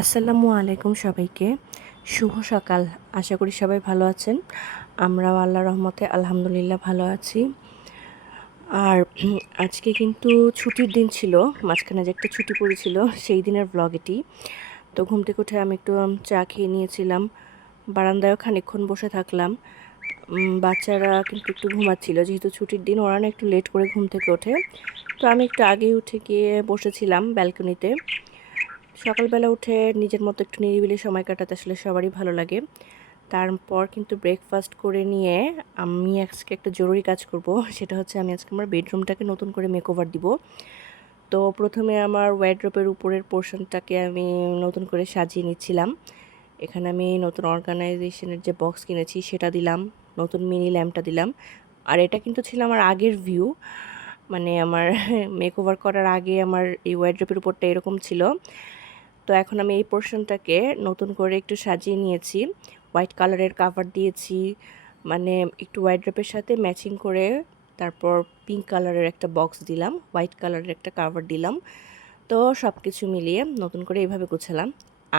আসসালামু আলাইকুম সবাইকে। শুভ সকাল। আশা করি সবাই ভালো আছেন। আমরাও আল্লাহর রহমতে আলহামদুলিল্লাহ ভালো আছি। আর আজকে কিন্তু ছুটির দিন ছিল। মাঝখানে যে একটা ছুটি পড়েছিল সেই দিনের ভ্লগ এটি। তো ঘুম থেকে উঠে আমি একটু চা খেয়ে নিয়েছিলাম। বারান্দায়ও খানিকক্ষণ বসে থাকলাম। বাচ্চারা কিন্তু একটু ঘুমাচ্ছিল। যেহেতু ছুটির দিন ওরা না একটু লেট করে ঘুম থেকে ওঠে। তো আমি একটু আগেই উঠে গিয়ে বসেছিলাম ব্যালকনিতে। সকালবেলা উঠে নিজের মতো একটু নিরিবিলি সময় কাটাতে আসলে সবারই ভালো লাগে। তারপর কিন্তু ব্রেকফাস্ট করে নিয়ে আমি আজকে একটা জরুরি কাজ করব। সেটা হচ্ছে আমি আজকে আমার বেডরুমটাকে নতুন করে মেকওভার দিব। তো প্রথমে আমার ওয়ার্ড্রোবের উপরের পোর্শনটাকে আমি নতুন করে সাজিয়ে নিচ্ছিলাম। এখানে আমি নতুন অর্গানাইজেশনের যে বক্স কিনেছি সেটা দিলাম, নতুন মিনি ল্যাম্পটা দিলাম। আর এটা কিন্তু ছিল আমার আগের ভিউ, মানে আমার মেকওভার করার আগে আমার এই ওয়ার্ড্রোবের উপরটা এরকম ছিল। তো এখন আমি এই পোর্শনটাকে নতুন করে একটু সাজিয়ে নিয়েছি। হোয়াইট কালারের কাভার দিয়েছি, মানে একটু ওয়ার্ড্রোবের সাথে ম্যাচিং করে। তারপর পিঙ্ক কালারের একটা বক্স দিলাম, হোয়াইট কালারের একটা কাভার দিলাম। তো সব কিছু মিলিয়ে নতুন করে এইভাবে গুছালাম।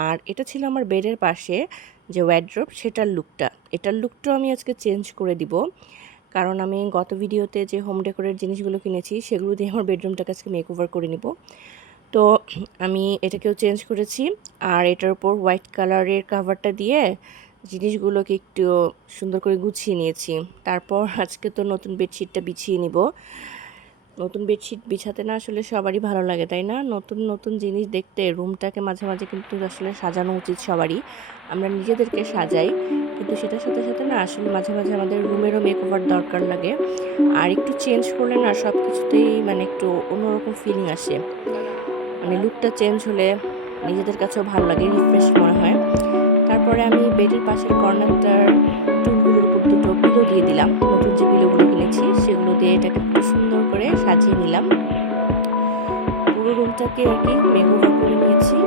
আর এটা ছিল আমার বেডের পাশে যে ওয়ার্ড্রোব, এটার লুকটাও আমি আজকে চেঞ্জ করে দিব। কারণ আমি গত ভিডিওতে যে হোম ডেকোরের জিনিসগুলো কিনেছি সেগুলো দিয়ে আমার বেডরুমটাকে আজকে মেকওভার করে নিব। তো আমি এটাকেও চেঞ্জ করেছি। আর এটার উপর হোয়াইট কালারের কাভারটা দিয়ে জিনিসগুলোকে একটু সুন্দর করে গুছিয়ে নিয়েছি। তারপর আজকে তো নতুন বেডশিটটা বিছিয়ে নিব। নতুন বেডশিট বিছাতে না আসলে সবারই ভালো লাগে, তাই না? নতুন নতুন জিনিস দেখতে রুমটাকে মাঝে মাঝে কিন্তু আসলে সাজানো উচিত সবারই। আমরা নিজেদেরকে সাজাই, কিন্তু সেটার সাথে সাথে না আসলে মাঝে মাঝে আমাদের রুমেরও মেকওভার দরকার লাগে। আর একটু চেঞ্জ করলে না সব কিছুতেই মানে একটু অন্যরকম ফিলিং আসে। মানে লুকটা চেঞ্জ হলে নিজেদের কাছেও ভালো লাগে, রিফ্রেশ মনে হয়। তারপরে আমি বেডের পাশের কর্নারটার টুলগুলোর উপর দুটো পিলো দিয়ে দিলাম। নতুন যে পিলোগুলো কিনেছি সেগুলো দিয়ে এটাকে একটু সুন্দর করে সাজিয়ে নিলাম। পুরো রুমটাকে আর কি মেকওভার করে নিয়েছি।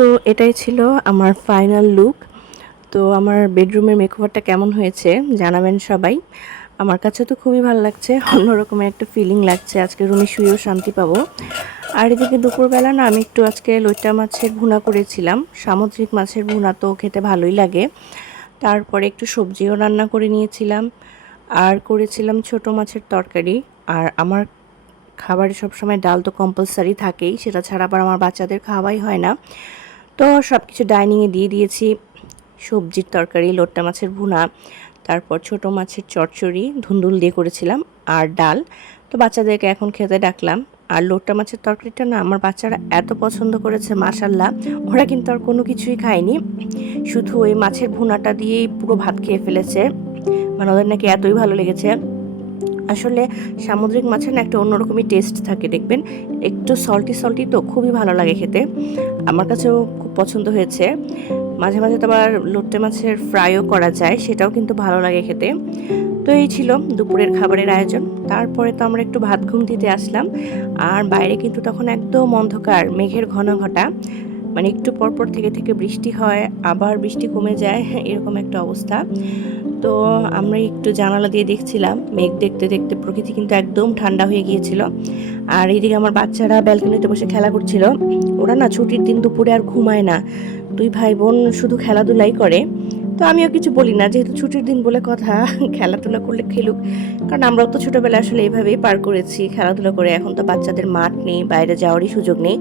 তো এটাই ছিল আমার ফাইনাল লুক। তো আমার বেডরুমের মেকওভারটা কেমন হয়েছে জানাবেন সবাই। আমার কাছে তো খুবই ভালো লাগছে, অন্যরকমের একটা ফিলিং লাগছে। আজকে রুমে শুয়েও শান্তি পাবো। আর এদিকে দুপুরবেলা না আমি একটু আজকে লইট্টা মাছের ভুনা করেছিলাম। সামুদ্রিক মাছের ভুনা তো খেতে ভালোই লাগে। তারপরে একটু সবজিও রান্না করে নিয়েছিলাম। আর করেছিলাম ছোট মাছের তরকারি। আর আমার খাবারে সবসময় ডাল তো কম্পালসারি থাকেই, সেটা ছাড়া আবার আমার বাচ্চাদের খাওয়াই হয় না। তো সব কিছু ডাইনিংয়ে দিয়ে দিয়েছি। সবজির তরকারি, লইট্টা মাছের ভুনা, তারপর ছোট মাছের চচ্চড়ি ধুন্দুল দিয়ে করেছিলাম, আর ডাল। তো বাচ্চাদেরকে এখন খেতে ডাকলাম। আর লইট্টা মাছের তরকারিটা না আমার বাচ্চারা এত পছন্দ করেছে, মাশাল্লাহ। ওরা কিন্তু আর কোনো কিছুই খায়নি, শুধু ওই মাছের ভুনাটা দিয়েই পুরো ভাত খেয়ে ফেলেছে। মানে ওদের নাকি এতই ভালো লেগেছে। আসলে সামুদ্রিক মাছের না একটা অন্যরকমই টেস্ট থাকে, দেখবেন একটু সল্টি সল্টি, তো খুবই ভালো লাগে খেতে। আমার কাছেও খুব পছন্দ হয়েছে। মাঝে মাঝে তো আবার লোট্টে মাছের ফ্রাইও করা যায়, সেটাও কিন্তু ভালো লাগে খেতে। তো এই ছিল দুপুরের খাবারের আয়োজন। তারপরে তো আমরা একটু ভাত ঘুম দিতে আসলাম। আর বাইরে কিন্তু তখন একদম অন্ধকার, মেঘের ঘন ঘটা। মানে একটু পরপর থেকে থেকে বৃষ্টি হয়, আবার বৃষ্টি কমে যায়, এরকম একটা অবস্থা। তো আমরা একটু জানালা দিয়ে দেখছিলাম মেঘ দেখতে দেখতে প্রকৃতি কিন্তু একদম ঠান্ডা হয়ে গিয়েছিল। আর এইদিকে আমার বাচ্চারা ব্যালকনিতে বসে খেলা করছিল। ওরা না ছুটির দিন দুপুরে আর ঘুমায় না, দুই ভাই বোন শুধু খেলাধুলাই করে। তো আমিও কিছু বলি না, যেহেতু ছুটির দিন বলে কথা, খেলাধুলা করলে খেলুক। কারণ আমরাও তো ছোটবেলায় আসলে এইভাবেই পার করেছি খেলাধুলা করে। এখন তো বাচ্চাদের মাঠ নেই, বাইরে যাওয়ারই সুযোগ নেই,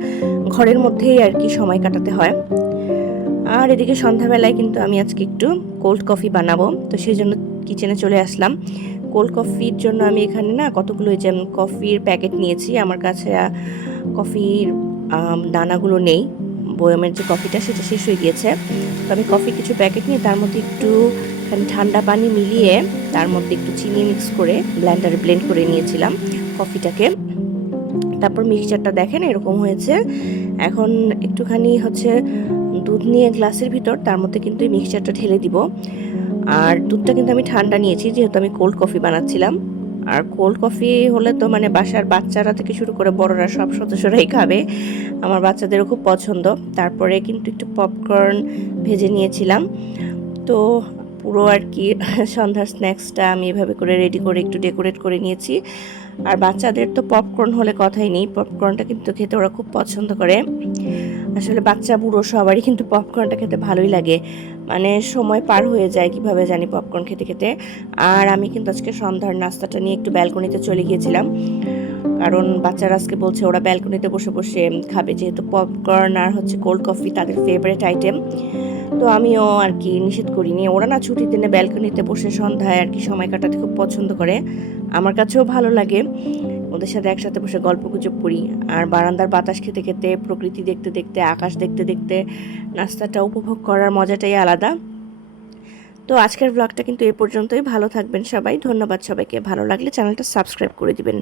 ঘরের মধ্যেই আর কি সময় কাটাতে হয়। আর এদিকে সন্ধ্যাবেলায় কিন্তু আমি আজকে একটু কোল্ড কফি বানাবো, তো সেই জন্য কিচেনে চলে আসলাম। কোল্ড কফির জন্য আমি এখানে না কতগুলো যে কফির প্যাকেট নিয়েছি। আমার কাছে কফির দানাগুলো নেই, বয়মের যে কফিটা সেটা শেষ হয়ে গিয়েছে। তো আমি কফি কিছু প্যাকেট নিয়ে তার মধ্যে একটু ঠান্ডা পানি মিলিয়ে তার মধ্যে একটু চিনি মিক্স করে ব্লেন্ডারে ব্লেন্ড করে নিয়েছিলাম কফিটাকে। তারপর মিক্সচারটা দেখেন এরকম হয়েছে। এখন একটুখানি দুধ নিয়ে গ্লাসের ভিতর, তার মধ্যে কিন্তু এই মিক্সচারটা ঢেলে দিব। আর দুধটা কিন্তু আমি ঠান্ডা নিয়েছি, যেহেতু আমি কোল্ড কফি বানাচ্ছিলাম। আর কোল্ড কফি হলে তো মানে বাসার বাচ্চারা থেকে শুরু করে বড়রা সব সদস্যরাই খাবে, আমার বাচ্চাদেরও খুব পছন্দ। তারপরে কিন্তু একটু পপকর্ন ভেজে নিয়েছিলাম। তো পুরো আর কি সন্ধ্যার স্ন্যাক্সটা আমি এভাবে করে রেডি করে একটু ডেকোরেট করে নিয়েছি। আর বাচ্চাদের তো পপকর্ন হলে কথাই নেই, পপকর্নটা কিন্তু খেতে ওরা খুব পছন্দ করে। আসলে বাচ্চা বুড়ো সবারই কিন্তু পপকর্নটা খেতে ভালোই লাগে, মানে সময় পার হয়ে যায় কিভাবে জানি পপকর্ন খেতে খেতে। আর আমি কিন্তু আজকে সন্ধ্যার নাস্তাটা নিয়ে একটু ব্যালকনিতে চলে গিয়েছিলাম, কারণ বাচ্চারা আজকে বলছে ওরা ব্যালকনিতে বসে বসে খাবে, যেহেতু পপকর্ন আর কোল্ড কফি তাদের ফেভারিট আইটেম। তো আমিও আর কি নিষেধ করিনি। ওরা না ছুটির দিনে ব্যালকনিতে বসে সন্ধ্যায় আর কি সময় কাটাতে খুব পছন্দ করে, আমার কাছেও ভালো লাগে। ওদের সাথে একসাথে বসে গল্পগুজব করি, আর বারান্দার বাতাস খেতে খেতে, প্রকৃতি দেখতে দেখতে, আকাশ দেখতে দেখতে নাস্তাটা উপভোগ করার মজাটাই আলাদা। তো আজকের ব্লগটা কিন্তু এ পর্যন্তই। ভালো থাকবেন সবাই, ধন্যবাদ সবাইকে। ভালো লাগলে চ্যানেলটা সাবস্ক্রাইব করে দিবেন।